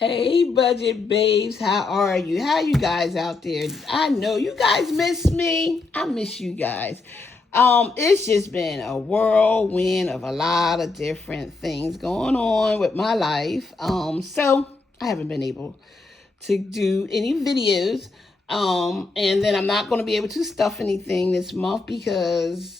Hey, budget babes, how are you? How you guys out there? I know you guys miss me. I miss you guys. It's just been a whirlwind of a lot of different things going on with my life. So I haven't been able to do any videos. And then I'm not going to be able to stuff anything this month because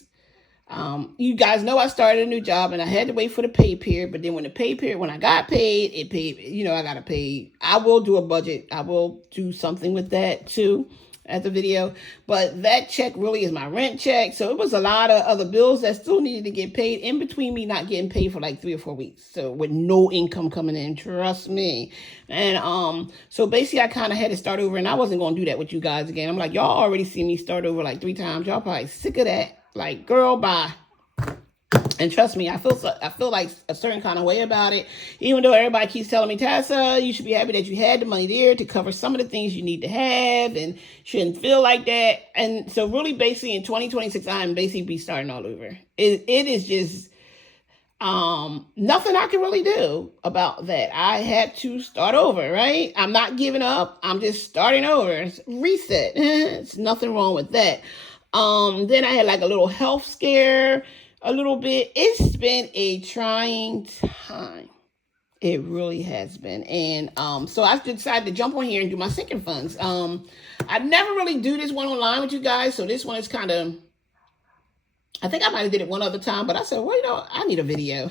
you guys know I started a new job and I had to wait for the pay period. But then when when I got paid, it paid, I got to pay. I will do a budget. I will do something with that too as a video. But that check really is my rent check. So it was a lot of other bills that still needed to get paid in between me not getting paid for like 3 or 4 weeks. So with no income coming in, trust me. And so basically I kind of had to start over, and I wasn't going to do that with you guys again. I'm like, y'all already see me start over like 3 times. Y'all probably sick of that. Like, girl, bye. And trust me, I feel like a certain kind of way about it. Even though everybody keeps telling me, Tessa, you should be happy that you had the money there to cover some of the things you need to have, and shouldn't feel like that. And so really basically in 2026, I'm basically be starting all over. It is just nothing I can really do about that. I had to start over, right? I'm not giving up. I'm just starting over. It's reset. It's nothing wrong with that. Then I had like a little health scare, a little bit. It's been a trying time. It really has been. And so I decided to jump on here and do my sinking funds. I never really do this one online with you guys, so this one is kind of, I think I might have did it one other time, but I said, well, I need a video.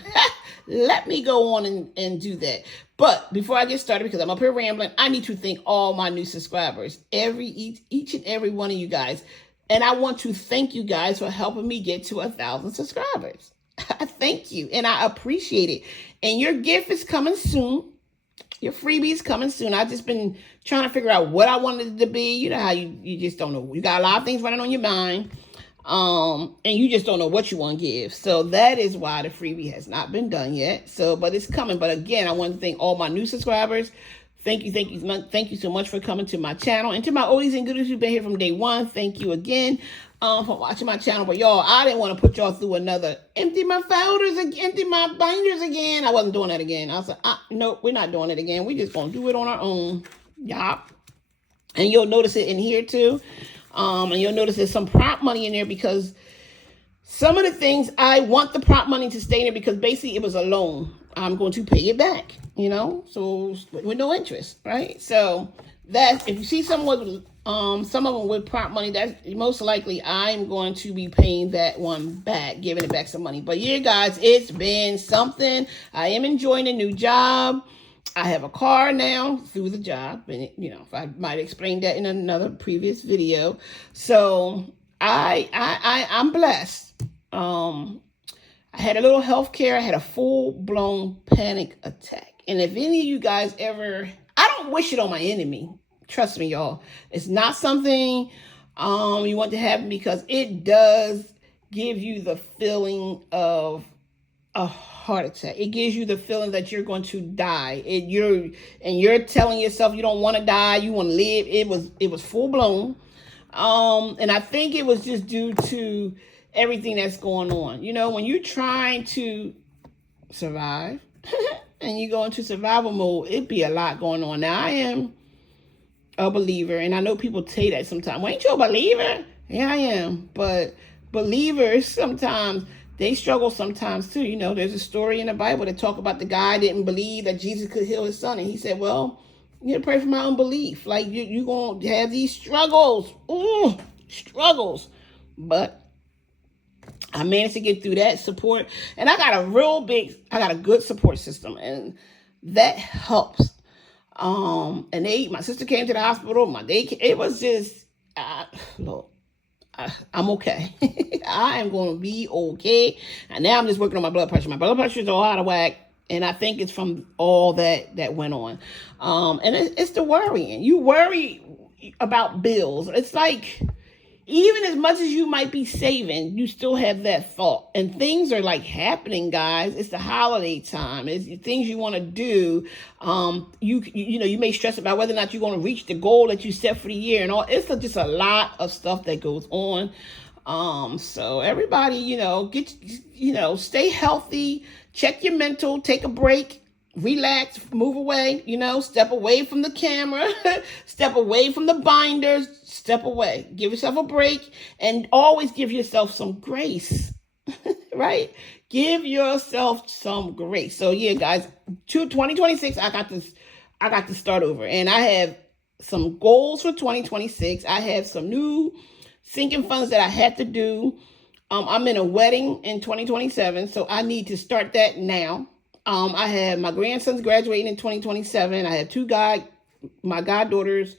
Let me go on and do that. But before I get started, because I'm up here rambling, I need to thank all my new subscribers, each and every one of you guys. And I want to thank you guys for helping me get to 1,000 subscribers. Thank you. And I appreciate it. And your gift is coming soon. Your freebie is coming soon. I've just been trying to figure out what I wanted it to be. You know how you just don't know. You got a lot of things running on your mind. And you just don't know what you want to give. So that is why the freebie has not been done yet. So, but it's coming. But again, I want to thank all my new subscribers. Thank you so much for coming to my channel. And to my oldies and goodies who've been here from day one, thank you again for watching my channel. But y'all, I didn't want to put y'all through another empty my folders, empty my binders again. I wasn't doing that again. I was like, no, we're not doing it again. We're just going to do it on our own. Yup. And you'll notice it in here too. And you'll notice there's some prompt money in there because some of the things I want the prompt money to stay in there because basically it was a loan. I'm going to pay it back, so with no interest, right? So that if you see some of them with prompt money, that's most likely I'm going to be paying that one back, giving it back some money. But yeah, guys, it's been something. I am enjoying a new job. I have a car now through the job, and I might explain that in another previous video. So I'm blessed. I had a little health care. I had a full-blown panic attack. And if any of you guys ever, I don't wish it on my enemy. Trust me, y'all. It's not something you want to happen because it does give you the feeling of a heart attack. It gives you the feeling that you're going to die. You're telling yourself you don't want to die, you want to live. It was full-blown. And I think it was just due to everything that's going on. When you're trying to survive and you go into survival mode, it'd be a lot going on. Now, I am a believer, and I know people say that sometimes. Well, ain't you a believer? Yeah, I am. But believers, sometimes, they struggle sometimes too. There's a story in the Bible that talk about the guy didn't believe that Jesus could heal his son. And he said, well, you gotta pray for my unbelief. Like, you're going to have these struggles. Ooh, struggles. But I managed to get through that support, and I got a good support system, and that helps. And my sister came to the hospital. It was just, look, I'm okay. I am going to be okay. And now I'm just working on my blood pressure. My blood pressure is all out of whack, and I think it's from all that went on. And it's the worrying. You worry about bills. It's like, even as much as you might be saving, you still have that thought. And things are like happening, guys. It's the holiday time. It's things you want to do. You may stress about whether or not you're going to reach the goal that you set for the year and all. It's just a lot of stuff that goes on. So everybody, stay healthy, check your mental, take a break. relax, move away, you know, step away from the camera, step away from the binders, step away, give yourself a break, and always give yourself some grace, right? Give yourself some grace. So yeah, guys, 2026, I got to start over, and I have some goals for 2026. I have some new sinking funds that I had to do. I'm in a wedding in 2027, so I need to start that now. I have my grandsons graduating in 2027. I have my goddaughters,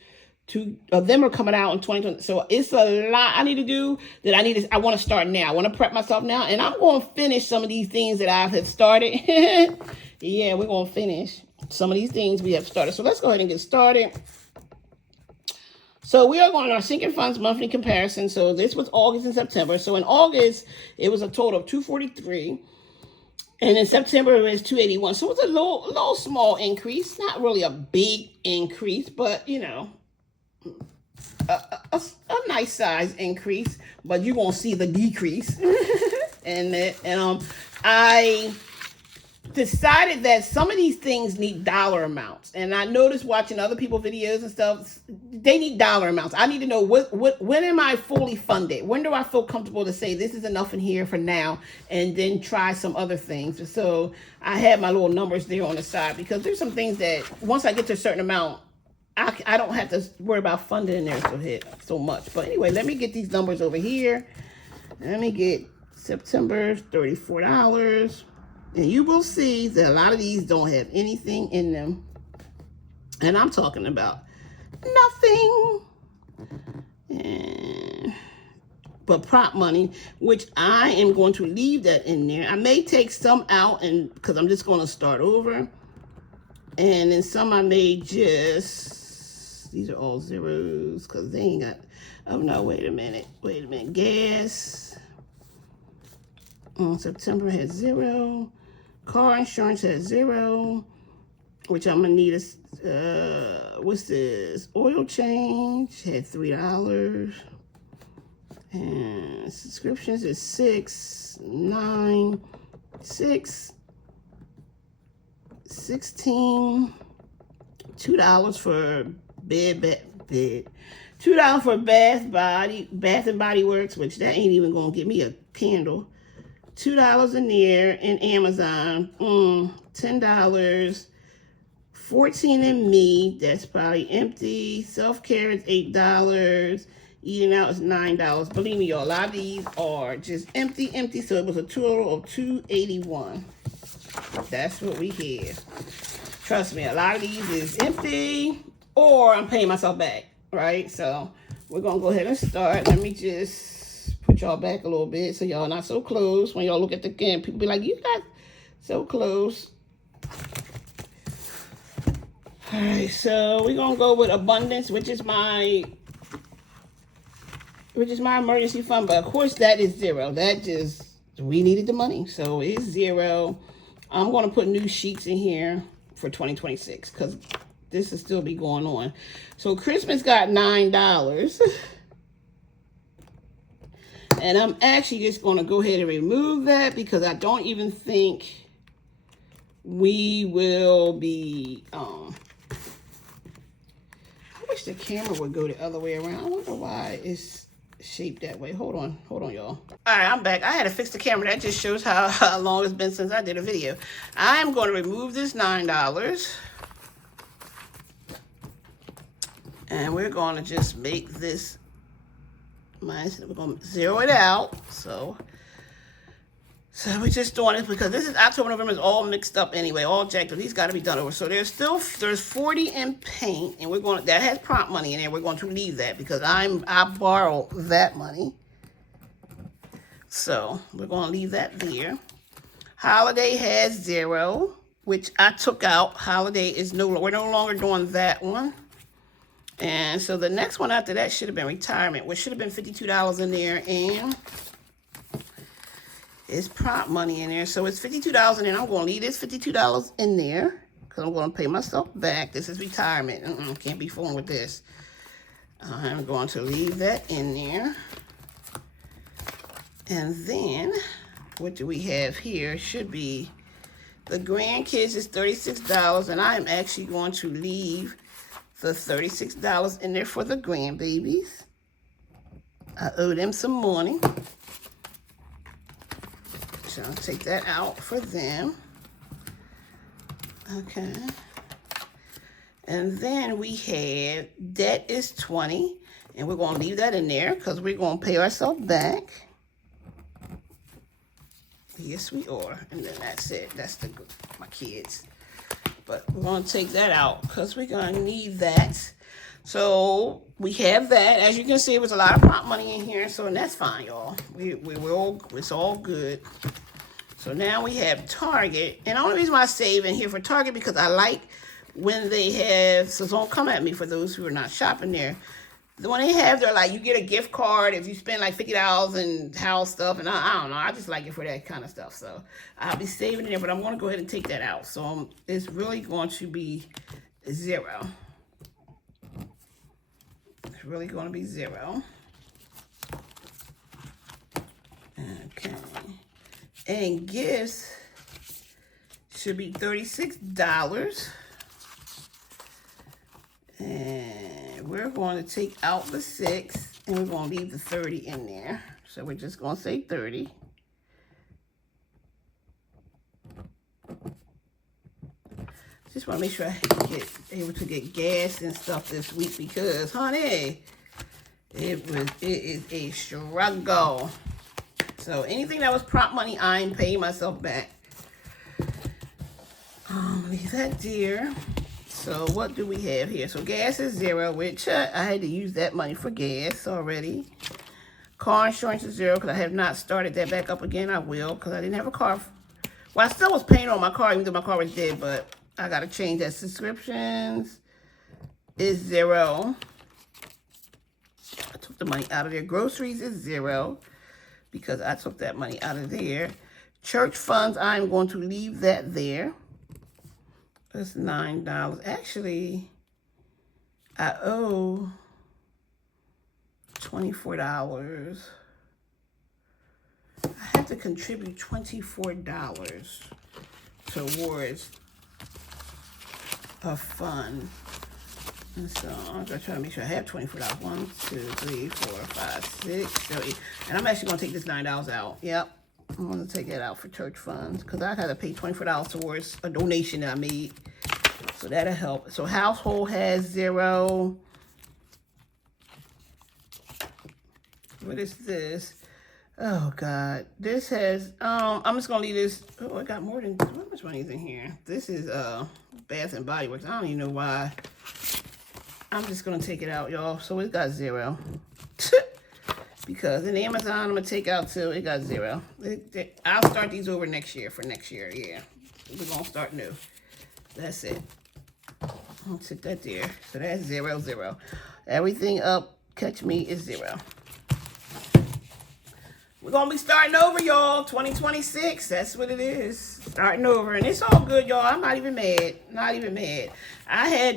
2 of them are coming out in 2020. So it's a lot I need to do that I want to start now. I want to prep myself now, and I'm going to finish some of these things that I have started. Yeah, we're going to finish some of these things we have started. So let's go ahead and get started. So we are going on our sinking funds monthly comparison. So this was August and September. So in August, it was a total of 243. And in September, it was 281. So it's a little small increase. Not really a big increase, but, you know, a nice size increase. But you won't see the decrease. and I decided that some of these things need dollar amounts, and I noticed watching other people's videos and stuff, they need dollar amounts. I need to know when am I fully funded? When do I feel comfortable to say this is enough in here for now, and then try some other things? So I had my little numbers there on the side, because there's some things that once I get to a certain amount, I don't have to worry about funding in there so much. But anyway, let me get these numbers over here. Let me get September, $34. And you will see that a lot of these don't have anything in them. And I'm talking about nothing. But prop money, which I am going to leave that in there. I may take some out, and because I'm just going to start over. And then some I may just, these are all zeros because they ain't got, oh no, wait a minute. Gas. September has 0. Car insurance has 0, which I'm gonna need what's this? Oil change had $3. And subscriptions is 6, 9, 6, 16, $2 for $2 for Bath and Body Works, which that ain't even gonna get me a candle. $2 in there, in Amazon, $10, 14 in Me, that's probably empty. Self-care is $8, eating out is $9. Believe me, y'all, a lot of these are just empty, so it was a total of $281. That's what we have. Trust me, a lot of these is empty, or I'm paying myself back, right? So we're gonna go ahead and start. Let me just put y'all back a little bit so y'all not so close. When y'all look at the game, people be like, you guys so close. All right, so we're gonna go with abundance, which is my emergency fund, but of course that is 0. That just, we needed the money, so it's 0. I'm gonna put new sheets in here for 2026 because this will still be going on. So Christmas got $9. And I'm actually just going to go ahead and remove that because I don't even think we will be, I wish the camera would go the other way around. I wonder why it's shaped that way. Hold on, y'all. All right, I'm back. I had to fix the camera. That just shows how long it's been since I did a video. I'm going to remove this $9. And we're going to just make this minus, we're going to zero it out. So we're just doing it because this is October, November is all mixed up anyway, all jacked up. These got to be done over. So there's 40 in paint, and we're going to, that has prompt money in there. We're going to leave that because I borrowed that money. So we're going to leave that there. Holiday has 0, which I took out. Holiday is we're no longer doing that one. And so the next one after that should have been retirement, which should have been $52 in there, and it's prompt money in there. So it's $52, and I'm going to leave this $52 in there because I'm going to pay myself back. This is retirement. Can't be fooling with this. I'm going to leave that in there. And then what do we have here? Should be The grandkids is $36, and I am actually going to leave the $36 in there for the grandbabies. I owe them some money. So I'll take that out for them. Okay. And then we have debt is 20, and we're going to leave that in there because we're going to pay ourselves back. Yes, we are. And then that's it. That's my kids. But we're going to take that out because we're going to need that. So we have that. As you can see, it was a lot of prop money in here. So and that's fine, y'all. It's all good. So now we have Target. And the only reason why I save in here for Target because I like when they have, so don't come at me for those who are not shopping there. When they have, they're like, you get a gift card if you spend like $50 and house stuff. And I don't know. I just like it for that kind of stuff. So I'll be saving it there, but I'm going to go ahead and take that out. So it's really going to be 0. It's really going to be 0. Okay. And gifts should be $36. And we're going to take out the 6 and we're going to leave the 30 in there. So we're just going to say 30. Just want to make sure I get able to get gas and stuff this week because, honey, it is a struggle. So anything that was prop money, I'm paying myself back. Leave that there. So what do we have here? So gas is 0, which I had to use that money for gas already. Car insurance is 0 because I have not started that back up again. I will because I didn't have a car. Well, I still was paying on my car even though my car was dead, but I got to change that. Subscriptions is 0. I took the money out of there. Groceries is 0 because I took that money out of there. Church funds, I'm going to leave that there. That's $9. Actually, I owe $24. I have to contribute $24 towards a fund. And so I'm going to try to make sure I have $24. 1, 2, 3, 4, 5, 6, 7, 8. And I'm actually going to take this $9 out. Yep. I'm going to take that out for church funds because I had to pay $24 towards a donation that I made. So that'll help. So household has 0. What is this? Oh, God. This has, I'm just going to leave this. Oh, I got more than, how much money is in here? This is Bath and Body Works. I don't even know why. I'm just going to take it out, y'all. So it got 0. Because in Amazon, I'm going to take out too. It got 0. I'll start these over next year for next year. Yeah. We're going to start new. That's it. I'll take that there. So that's 0, 0. Everything up, catch me, is 0. We're going to be starting over, y'all. 2026. That's what it is. Starting over. And it's all good, y'all. I'm not even mad. Not even mad. I had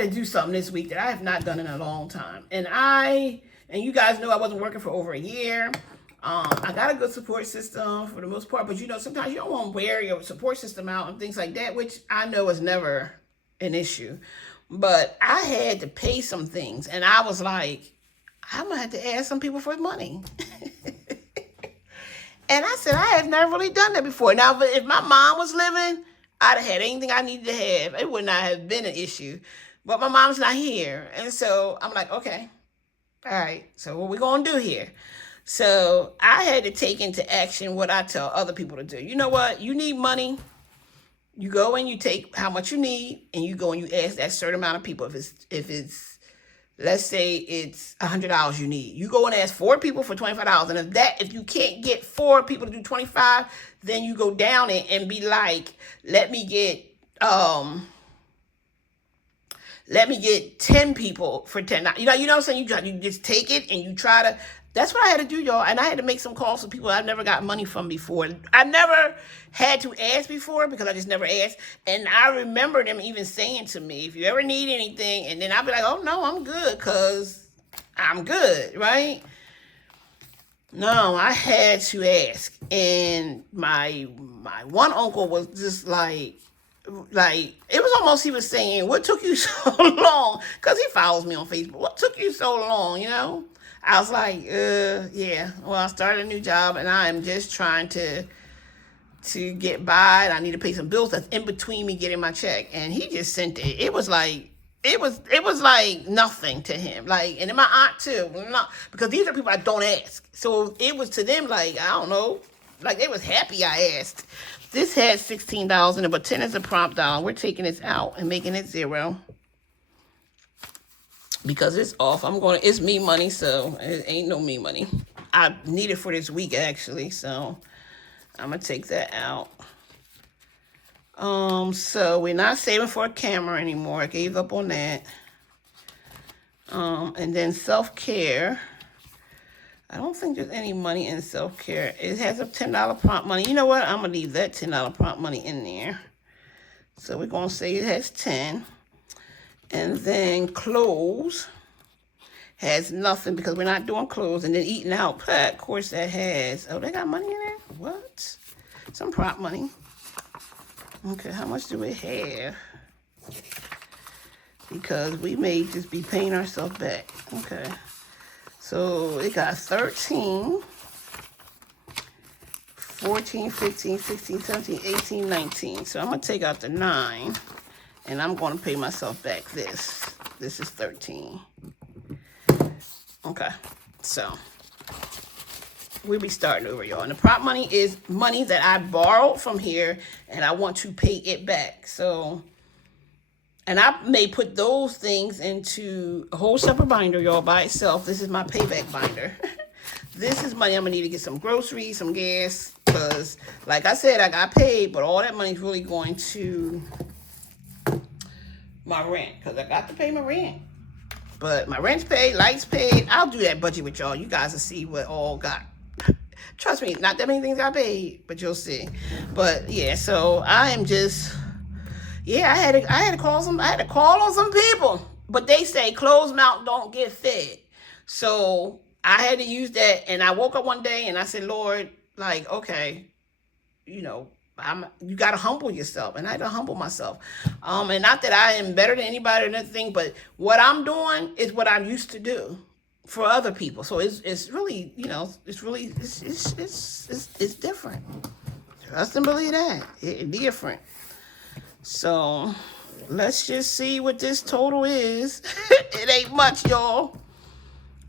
to do something this week that I have not done in a long time. And you guys know I wasn't working for over a year. I got a good support system for the most part, but you know, sometimes you don't want to wear your support system out and things like that, which I know is never an issue. But I had to pay some things, and I was like, I'm going to have to ask some people for money. And I said, I have never really done that before. Now, if my mom was living, I'd have had anything I needed to have. It would not have been an issue. But my mom's not here. And so I'm like, okay, all right. So what we going to do here? So I had to take into action what I tell other people to do. You know what? You need money. You go and you take how much you need, and you go and you ask that certain amount of people. If it's let's say it's $100 you need. You go and ask 4 people for $25. And if you can't get 4 people to do 25, then you go down it and be like, let me get 10 people for $10. You know what I'm saying? You just take it and you try to. That's what I had to do, y'all. And I had to make some calls to people I've never got money from before. I never had to ask before because I just never asked. And I remember them even saying to me, if you ever need anything, and then I'll be like, oh, no, I'm good because I'm good, right? No, I had to ask, and my one uncle was just like it was almost he was saying, "What took you so long?" Because he follows me on Facebook. What took you so long? You know, I was like, yeah. Well, I started a new job, and I am just trying to get by, and I need to pay some bills that's in between me getting my check." And he just sent it. It was like it was like nothing to him. Like, and then my aunt too. Not because these are people I don't ask. So it was to them like, I don't know. Like, they was happy I asked. This had $16 in it, but 10 is a prompt dollar. We're taking this out and making it 0 because it's off. It's me money, so it ain't no me money. I need it for this week actually, so I'm gonna take that out. So we're not saving for a camera anymore. I gave up on that. And then self-care. I don't think there's any money in self-care. It has a $10 prompt money. You know what? I'm going to leave that $10 prompt money in there. So we're going to say it has 10. And then clothes has nothing because we're not doing clothes. And then eating out, of course, that has. Oh, they got money in there? What? Some prompt money. Okay, how much do we have? Because we may just be paying ourselves back. Okay. So it got 13, 14, 15, 16, 17, 18, 19. So I'm going to take out the 9, and I'm going to pay myself back this. This is 13. Okay. So we'll be starting over, y'all. And the prop money is money that I borrowed from here, and I want to pay it back. So, and I may put those things into a whole separate binder, y'all, by itself. This is my payback binder. This is money I'm going to need to get some groceries, some gas, because, like I said, I got paid, but all that money is really going to my rent, because I got to pay my rent. But my rent's paid, lights paid. I'll do that budget with y'all. You guys will see what all got. Trust me, not that many things got paid, but you'll see. But, yeah, so I am just... Yeah, I had to call on some people, but they say closed mouth don't get fed. So I had to use that, and I woke up one day and I said, Lord, like, okay, you know, you got to humble yourself, and I had to humble myself. And not that I am better than anybody or nothing, but what I'm doing is what I used to do for other people. So it's really, you know, it's different. Trust and believe that it's different. So let's just see what this total is. It ain't much, y'all.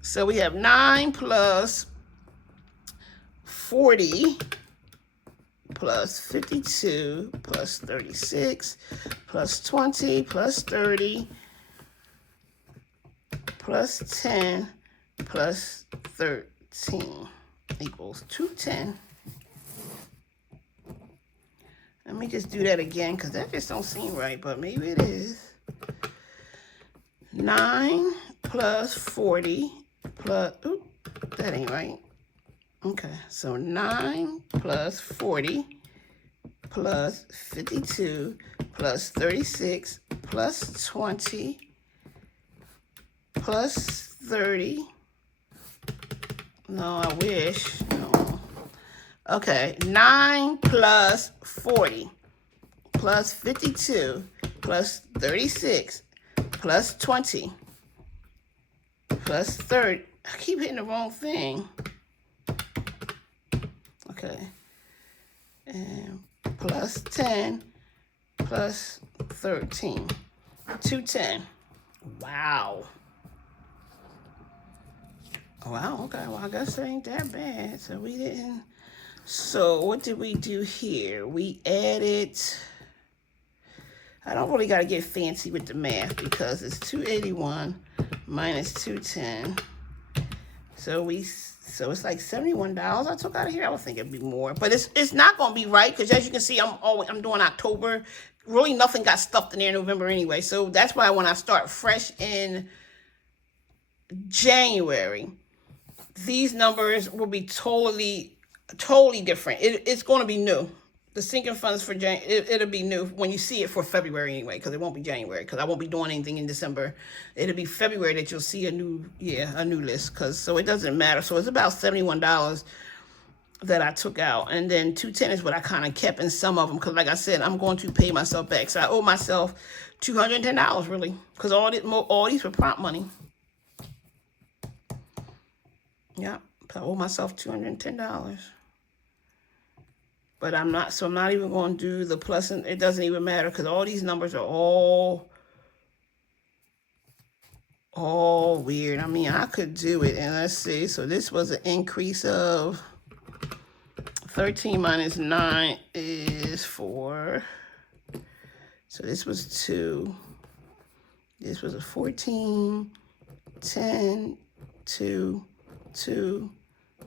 So we have 9 plus 40 plus 52 plus 36 plus 20 plus 30 plus 10 plus 13 equals 210. Let me just do that again, because that just don't seem right, but maybe it is. 9 plus 40 plus, oop, that ain't right. Okay, so 9 plus 40 plus 52 plus 36 plus 20 plus 30. No, I wish. No. Okay, 9 plus 40 plus 52 plus 36 plus 20 plus 30. I keep hitting the wrong thing. Okay. And plus 10 plus 13. 210. Wow. Wow, okay. Well, I guess it ain't that bad. So we didn't... So what did we do here? We added, I don't really got to get fancy with the math because it's 281 minus 210. So it's like $71 I took out of here. I would think it'd be more, but it's not going to be right because as you can see, I'm doing October. Really nothing got stuffed in there in November anyway. So that's why when I start fresh in January, these numbers will be totally different. It's going to be new. The sinking funds for January, it'll be new when you see it for February anyway, because it won't be January, because I won't be doing anything in December. It'll be February that you'll see a new list, so it doesn't matter. So it's about $71 that I took out, and then $210 is what I kind of kept in some of them, because like I said, I'm going to pay myself back. So I owe myself $210 really, because all these were prompt money. Yeah, I owe myself $210. But I'm not even going to do the plus, and it doesn't even matter, because all these numbers are all weird. I mean, I could do it, and let's see. So this was an increase of 13 minus 9 is 4. So this was 2. This was a 14, 10, 2, 2,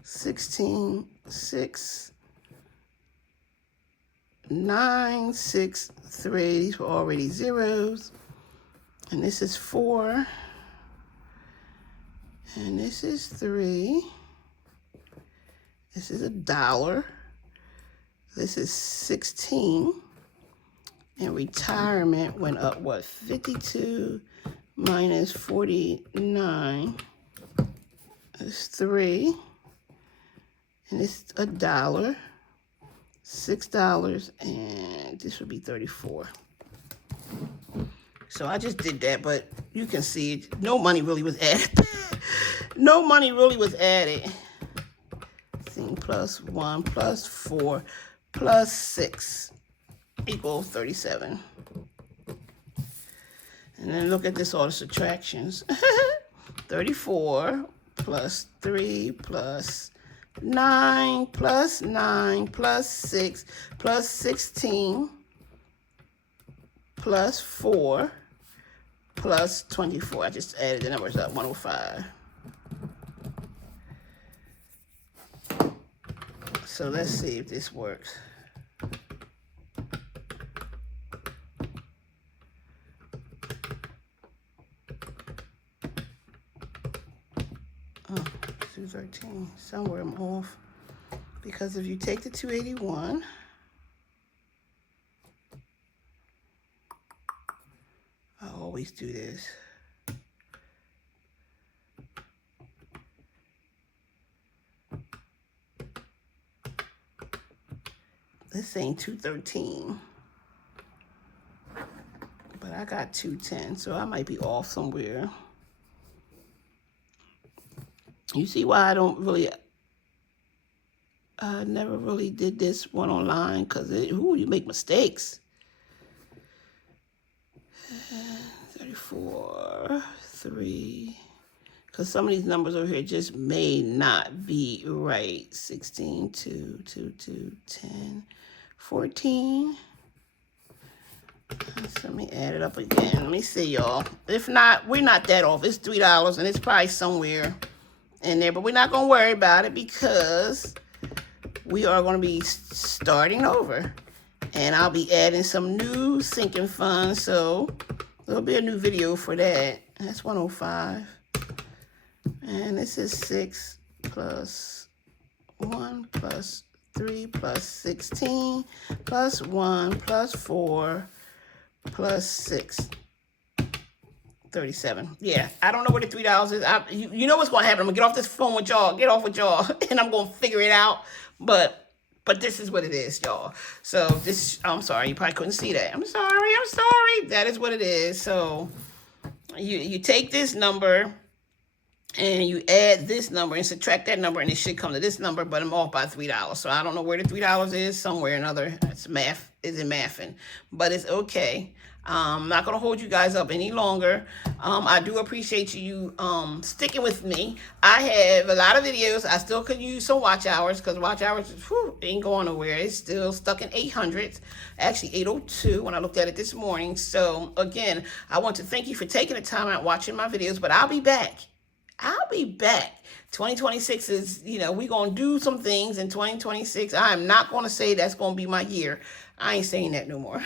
16, 6, 9, 6, 3. These were already zeros. And this is 4. And this is 3. This is $1. This is 16. And retirement went up, what, 52 minus 49 is 3. And it's $1. $6, and this would be 34. So I just did that, but you can see it. No money really was added. No money really was added. See, plus 1 plus 4 plus 6 equals 37. And then look at this, all the subtractions. 34 plus 3 plus 9 plus 9 plus 6 plus 16 plus 4 plus 24. I just added the numbers up, 105. So let's see if this works. Oh, 213. Somewhere I'm off. Because if you take the 281, I always do this. This ain't 213. But I got 210, so I might be off somewhere. You see why I don't really, I never really did this one online, because you make mistakes. 34, 3, because some of these numbers over here just may not be right. 16, 2, 2, 2, 10, 14. So let me add it up again. Let me see, y'all. If not, we're not that off. It's $3, and it's probably somewhere in there, but we're not going to worry about it, because we are going to be starting over, and I'll be adding some new sinking funds, so there'll be a new video for that. That's 105, and this is 6 plus 1 plus 3 plus 16 plus 1 plus 4 plus 6. 37. Yeah, I don't know where the $3 is. You know what's going to happen. I'm going to get off this phone with y'all, and I'm going to figure it out. But this is what it is, y'all. So this, I'm sorry, you probably couldn't see that. I'm sorry. That is what it is. So you take this number and you add this number and subtract that number, and it should come to this number, but I'm off by $3. So I don't know where the $3 is, somewhere or another. It's math, isn't mathing, but it's okay. I'm not going to hold you guys up any longer. I do appreciate you sticking with me. I have a lot of videos. I still could use some watch hours, because watch hours ain't going nowhere. It's still stuck in 800s, actually 802 when I looked at it this morning. So again, I want to thank you for taking the time out watching my videos, but I'll be back. 2026 is, we're going to do some things in 2026. I am not going to say that's going to be my year. I ain't saying that no more.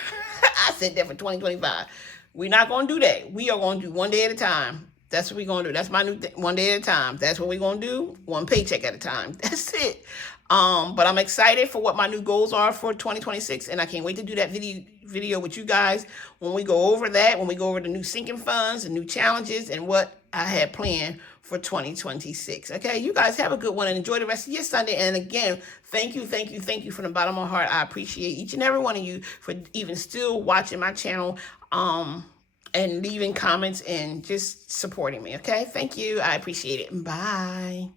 I said that for 2025. We're not going to do that. We are going to do one day at a time. That's what we're going to do. That's my new thing. One day at a time. That's what we're going to do. One paycheck at a time. That's it. But I'm excited for what my new goals are for 2026, and I can't wait to do that video with you guys when we go over that, when we go over the new sinking funds and new challenges and what I had planned for 2026. Okay, you guys have a good one and enjoy the rest of your Sunday. And again, thank you from the bottom of my heart. I appreciate each and every one of you for even still watching my channel, and leaving comments and just supporting me. Okay, thank you. I appreciate it. Bye.